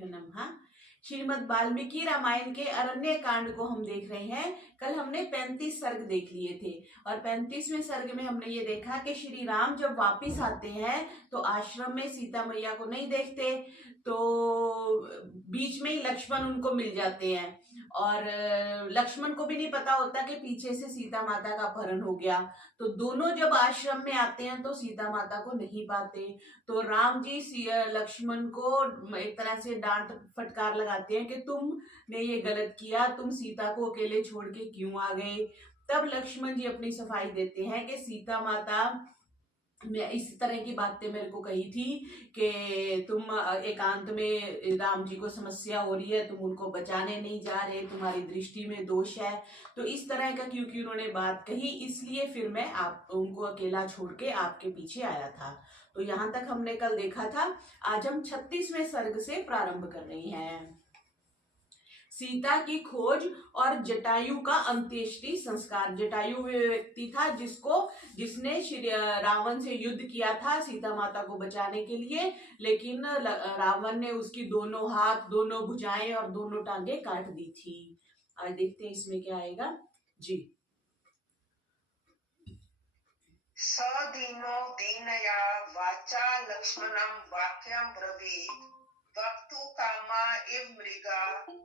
नमः। श्रीमद् वाल्मीकि रामायण के अरण्य कांड को हम देख रहे हैं। कल हमने 35 सर्ग देख लिए थे और 35वें सर्ग में हमने ये देखा कि श्री राम जब वापिस आते हैं तो आश्रम में सीता मैया को नहीं देखते, तो बीच में ही लक्ष्मण उनको मिल जाते हैं और लक्ष्मण को भी नहीं पता होता कि पीछे से सीता माता का अपहरण हो गया। तो दोनों जब आश्रम में आते हैं तो सीता माता को नहीं पाते, तो राम जी लक्ष्मण को एक तरह से डांट फटकार लगाते हैं कि तुमने ये गलत किया, तुम सीता को अकेले छोड़ के क्यों आ गए। तब लक्ष्मण जी अपनी सफाई देते हैं कि सीता माता मैं इस तरह की बातें मेरे को कही थी कि तुम एकांत में राम जी को समस्या हो रही है, तुम उनको बचाने नहीं जा रहे, तुम्हारी दृष्टि में दोष है। तो इस तरह का क्योंकि उन्होंने बात कही, इसलिए फिर मैं आप उनको अकेला छोड़ के आपके पीछे आया था। तो यहाँ तक हमने कल देखा था। आज हम 36वें सर्ग से प्रारंभ कर रहे हैं। सीता की खोज और जटायु का अंत्येष्टि संस्कार। जटायु वे व्यक्ति था जिसने श्री रावण से युद्ध किया था सीता माता को बचाने के लिए, लेकिन रावण ने उसकी दोनों हाथ, दोनों भुजाएं और दोनों टांगे काट दी थी। आज देखते हैं इसमें क्या आएगा जी। सदीनो दीनया वाचा लक्ष्मणं वाक्यं ब्रवीत् वक्तु कामा इव मृगा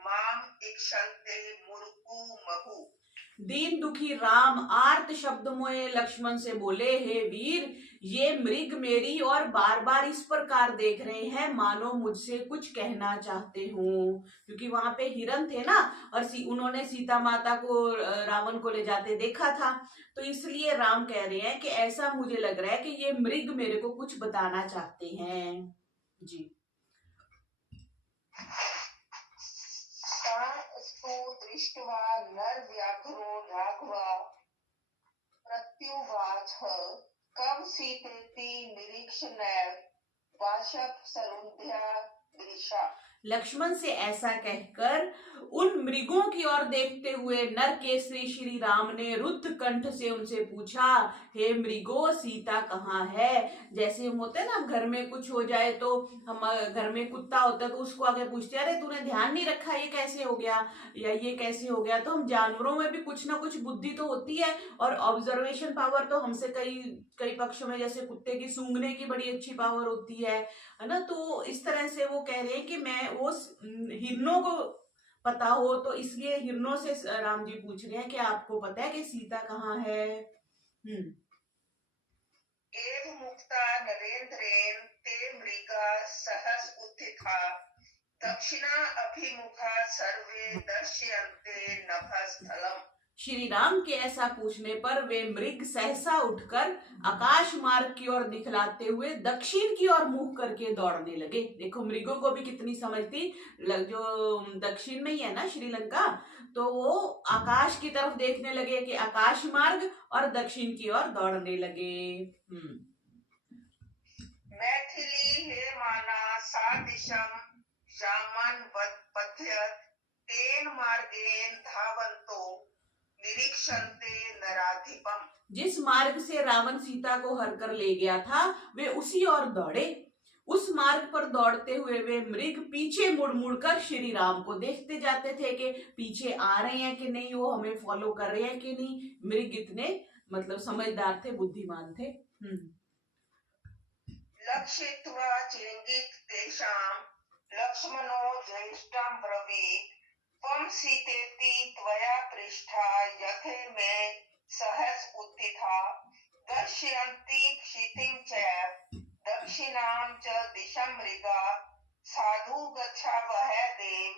माम इक्षन्ते मुर्कु महु। दीन दुखी राम आर्त शब्द मोए लक्ष्मण से बोले, हे वीर, ये मृग मेरी और बार बार इस प्रकार देख रहे हैं मानो मुझसे कुछ कहना चाहते हो। क्योंकि वहां पे हिरण थे ना, और उन्होंने सीता माता को रावण को ले जाते देखा था, तो इसलिए राम कह रहे हैं कि ऐसा मुझे लग रहा है कि ये मृग मेरे को कुछ बताना चाहते हैं जी। दृष्ट्वा नरव्याघ्रो राघवा प्रत्युवाच कव सीतेति निरीक्षणैव वाशप सरुन्ध्या दृशा। लक्ष्मण से ऐसा कहकर उन मृगों की ओर देखते हुए नर केसरी श्री राम ने रुद्ध कंठ से उनसे पूछा, हे मृगो, सीता कहाँ है। जैसे हम होते हैं ना, घर में कुछ हो जाए तो हम, घर में कुत्ता होता है तो उसको आगे पूछते हैं, अरे तूने ध्यान नहीं रखा, ये कैसे हो गया या ये कैसे हो गया। तो हम जानवरों में भी कुछ ना कुछ बुद्धि तो होती है और ऑब्जर्वेशन पावर तो हमसे कई कई पक्षों में, जैसे कुत्ते की सूंघने की बड़ी अच्छी पावर होती है ना। तो इस तरह से वो कह रहे हैं कि मैं वो हिरणों को पता हो, तो इसलिए हिरणों से राम जी पूछ रहे हैं कि आपको पता है कि सीता कहाँ है। एव मुक्ता नरेंद्रेण ते मृगा सहस उत्थिता दक्षिणा अभिमुखा सर्वे दर्शयन्ते नभस्थलम्। श्री राम के ऐसा पूछने पर वे मृग सहसा उठकर आकाश मार्ग की ओर दिखलाते हुए दक्षिण की ओर मुंह करके दौड़ने लगे। देखो मृगों को भी कितनी समझ थी, जो दक्षिण में ही है ना श्रीलंका, तो वो आकाश की तरफ देखने लगे कि आकाश मार्ग, और दक्षिण की ओर दौड़ने लगे। मैथिली हे माना सादिशम जामन पथ्यत तेन मार्गेन धावन्तो निरीक्षन्ते नराधिपम। जिस मार्ग से रावण सीता को हर कर ले गया था वे उसी ओर दौड़े। उस मार्ग पर दौड़ते हुए वे मृग पीछे मुड़ मुड़ कर श्री राम को देखते जाते थे कि पीछे आ रहे हैं कि नहीं, वो हमें फॉलो कर रहे हैं कि नहीं। मृग इतने मतलब समझदार थे, बुद्धिमान थे। लक्षित्वा चेंगित तेषां लक्ष्मणो ज्येष्ठं ब्रवीत् त्वं सीतेति त्वया पृष्ठा यथे मे सहस उत्थिता दर्शयन्ति क्षितिं चैव दक्षिणां च दिशं मृगा साधु गच्छावह देव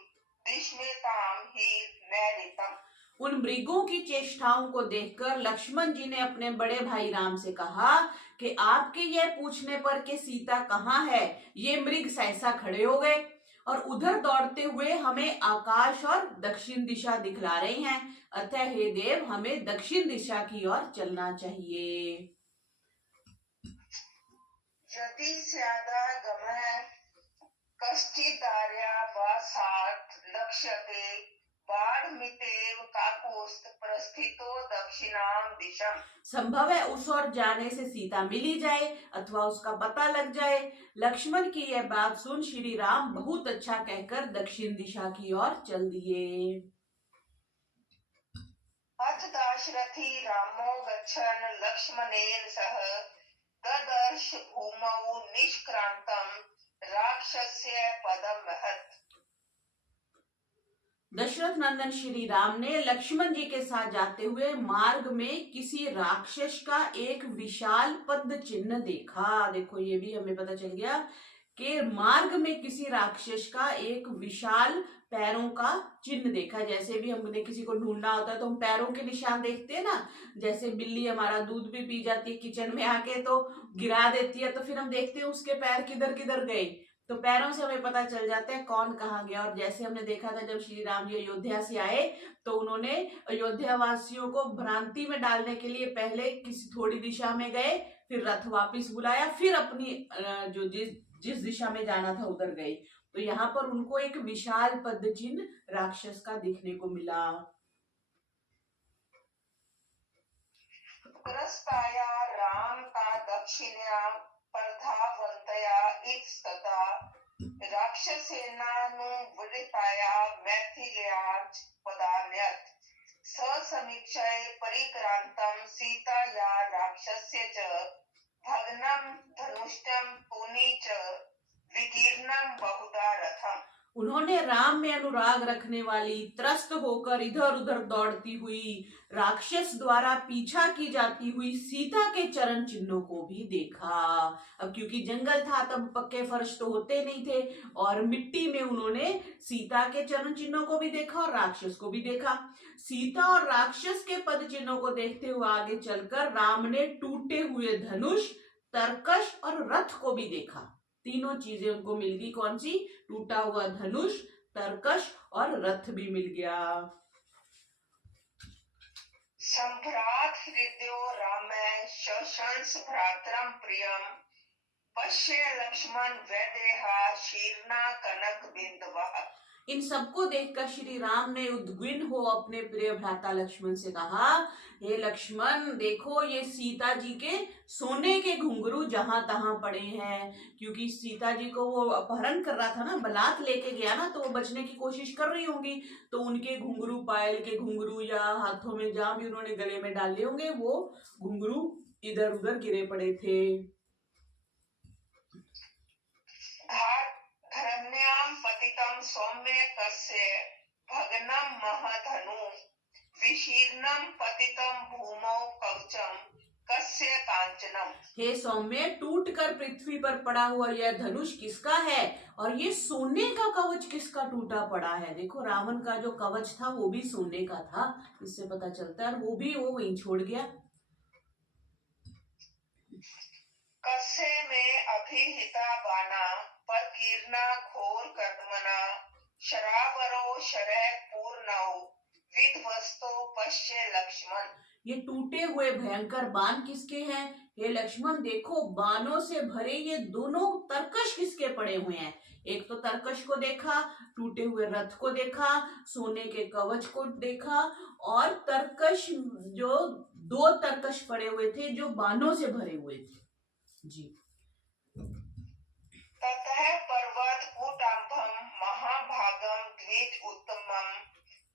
दिश्मेतां हि नैरितम्। उन मृगों की चेष्टाओं को देखकर लक्ष्मण जी ने अपने बड़े भाई राम से कहा कि आपके यह पूछने पर कि सीता कहाँ है, ये मृग सहसा खड़े हो गए और उधर दौड़ते हुए हमें आकाश और दक्षिण दिशा दिखला रहे हैं। अतः हे देव, हमें दक्षिण दिशा की ओर चलना चाहिए। यदि स्यादागमः कश्चिदार्यावासात् लक्ष्यते बाढ़मितेव काकुस्थ प्रस्थितो दक्षिणाम दिशम। संभव है उस ओर जाने से सीता मिल ही जाए अथवा उसका पता लग जाए। लक्ष्मण की यह बात सुन श्री राम बहुत अच्छा कहकर दक्षिण दिशा की ओर चल दिए। अथ दाशरथी रामो गच्छन् लक्ष्मणेन सह ददर्श भूमौ निष्क्रांतं राक्षस्य पदम महत्। दशरथ नंदन श्री राम ने लक्ष्मण जी के साथ जाते हुए मार्ग में किसी राक्षस का एक विशाल पद चिन्ह देखा। देखो ये भी हमें पता चल गया कि मार्ग में किसी राक्षस का एक विशाल पैरों का चिन्ह देखा। जैसे भी हमने किसी को ढूंढना होता है तो हम पैरों के निशान देखते हैं ना। जैसे बिल्ली हमारा दूध भी पी जाती है किचन में आके तो गिरा देती है, तो फिर हम देखते हैं उसके पैर किधर किधर गए, तो पैरों से हमें पता चल जाता है कौन कहाँ गया। और जैसे हमने देखा था जब श्री राम जी अयोध्या से आए तो उन्होंने अयोध्या वासियों को भ्रांति में डालने के लिए पहले किसी थोड़ी दिशा में गए, फिर रथ वापिस बुलाया, फिर अपनी जो जिस दिशा में जाना था उधर गए। तो यहाँ पर उनको एक विशाल पद चिन्ह राक्षस का दिखने को मिला। पुरस्ताया राम का दक्षिण्या प्रधावंतया इतस्तता राक्षसेनानुवृताया मैथिल्याच पदान्यत् समीक्षाय परिक्रांतं सीताया राक्षस्य च भग्नं धनुष्टं तूणी च विकीर्णं बहुधा रथम्। उन्होंने राम में अनुराग रखने वाली त्रस्त होकर इधर उधर दौड़ती हुई राक्षस द्वारा पीछा की जाती हुई सीता के चरण चिन्हों को भी देखा। अब क्योंकि जंगल था तब पक्के फर्श तो होते नहीं थे और मिट्टी में उन्होंने सीता के चरण चिन्हों को भी देखा और राक्षस को भी देखा। सीता और राक्षस के पद चिन्हों को देखते हुए आगे चलकर राम ने टूटे हुए धनुष, तरकश और रथ को भी देखा। तीनों चीजें उनको मिल गई। कौन सी? टूटा हुआ धनुष, तरकश और रथ भी मिल गया। संभ्रात हृदयो रामः शशंस भ्रातरम प्रियम पश्य लक्ष्मण वैदेहा शीर्णा कनक बिंदवः। इन सबको देखकर श्री राम ने उद्विग्न हो अपने प्रिय भ्राता लक्ष्मण से कहा, हे लक्ष्मण देखो ये सीता जी के सोने के घुंघरू जहां तहां पड़े हैं। क्योंकि सीता जी को वो अपहरण कर रहा था ना, बलात् लेके गया ना, तो वो बचने की कोशिश कर रही होंगी, तो उनके घुंघरू, पायल के घुंघरू या हाथों में जहां भी उन्होंने गले में डाले होंगे वो घुंघरू इधर उधर गिरे पड़े थे। धरण्याम पतितम सौम्य कस्य भग्नम महधनु विशीर्णम पतितम भूमौ कवचम कस्य कांचनम। हे सौम्य, टूट कर पृथ्वी पर पड़ा हुआ यह धनुष किसका है और ये सोने का कवच किसका टूटा पड़ा है। देखो रावण का जो कवच था वो भी सोने का था, इससे पता चलता है, वो भी वो वहीं छोड़ गया। कस्य में अभिहिता बाना पर कीर्णा घोर कर्मना शरावरो शरय पूर्णौ विध्वस्तो पश्य लक्ष्मण। ये टूटे हुए भयंकर बाण किसके हैं? हे लक्ष्मण देखो बाणों से भरे ये दोनों तरकश किसके पड़े हुए हैं। एक तो तरकश को देखा, टूटे हुए रथ को देखा, सोने के कवच को देखा और तरकश, जो दो तरकश पड़े हुए थे जो बाणों से भरे हुए थे। जी। ततः पर्वत कूटाम्भम महाभागम द्विज उत्तमम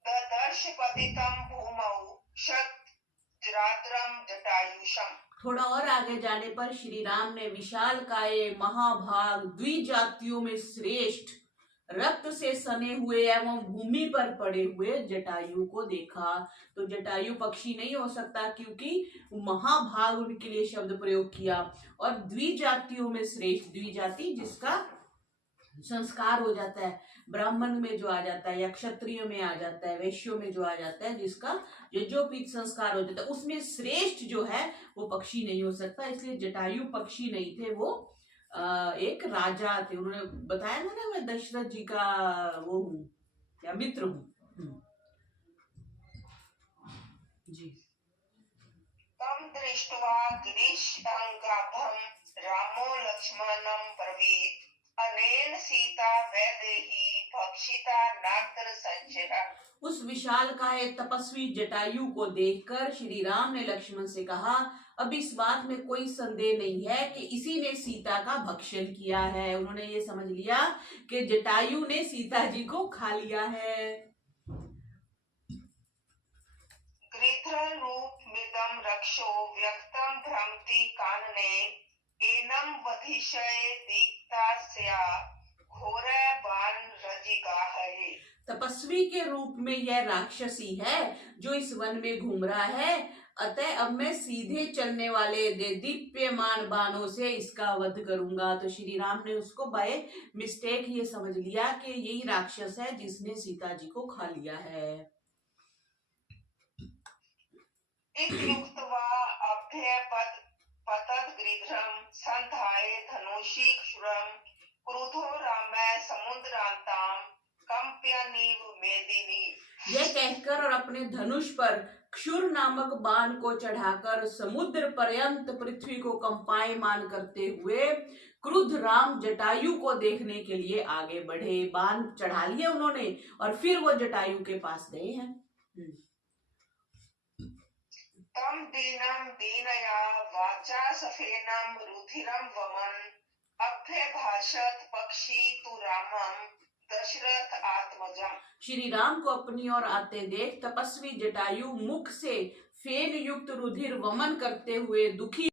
ददर्श पतितम भूमौ शतरात्रम जटायुषम। थोड़ा और आगे जाने पर श्री राम ने विशाल काय महाभाग द्विजातियों में श्रेष्ठ रक्त से सने हुए एवं भूमि पर पड़े हुए जटायु को देखा। तो जटायु पक्षी नहीं हो सकता क्योंकि महाभाग उनके लिए शब्द प्रयोग किया। और द्विजातियों में श्रेष्ठ, द्विजाति जिसका संस्कार हो जाता है, ब्राह्मण में जो आ जाता है या क्षत्रिय में आ जाता है, वैश्यों में जो आ जाता है, जिसका यज्ञोपीत संस्कार हो जाता है, उसमें श्रेष्ठ जो है वो पक्षी नहीं हो सकता। इसलिए जटायु पक्षी नहीं थे, वो एक राजा थे। उन्होंने बताया था ना मैं दशरथ जी का वो हूँ या मित्र हूँ। जी। तम दृष्ट्वा गिरीशंगाभम रामो लक्ष्मणं ब्रवीत अनेन सीता वैदेही भक्षिता नात्र संशय। दृष्ट्या उस विशालकाय तपस्वी जटायु को देखकर श्री राम ने लक्ष्मण से कहा, अब इस बात में कोई संदेह नहीं है कि इसी ने सीता का भक्षण किया है। उन्होंने ये समझ लिया कि जटायु ने सीता जी को खा लिया है। गृध्र रूप मिदम रक्षो व्यक्तम भ्रमति कानने एनम वधिशये दीप्तास्या घोरे बाण रजिका हरे। तपस्वी के रूप में यह राक्षसी है जो इस वन में घूम रहा है, अतः अब मैं सीधे चलने वाले दीप्यमान बाणों से इसका वध करूंगा। तो श्री राम ने उसको बाय मिस्टेक ये समझ लिया कि यही राक्षस है जिसने सीता जी को खा लिया है। इत्युक्त्वा अभ्यपतत् गृध्रं संधाय धनुषी क्षुरं क्रुधो रामः समुद्रान्तां कंप्यनीव मेदिनी। यह कहकर और अपने धनुष पर क्षुर नामक बाण को चढ़ाकर समुद्र पर्यंत पृथ्वी को कंपायमान करते हुए क्रुद्ध राम जटायु को देखने के लिए आगे बढ़े। बाण चढ़ा लिए उन्होंने और फिर वो जटायु के पास गए हैं। तम दीनम दीनया वाचा सफेनम रुधिरम वमन अभ्यभाषत पक्षी तु रामम दशरथ आत्मजम। श्री राम को अपनी ओर आते देख तपस्वी जटायु मुख से फेन युक्त रुधिर वमन करते हुए दुखी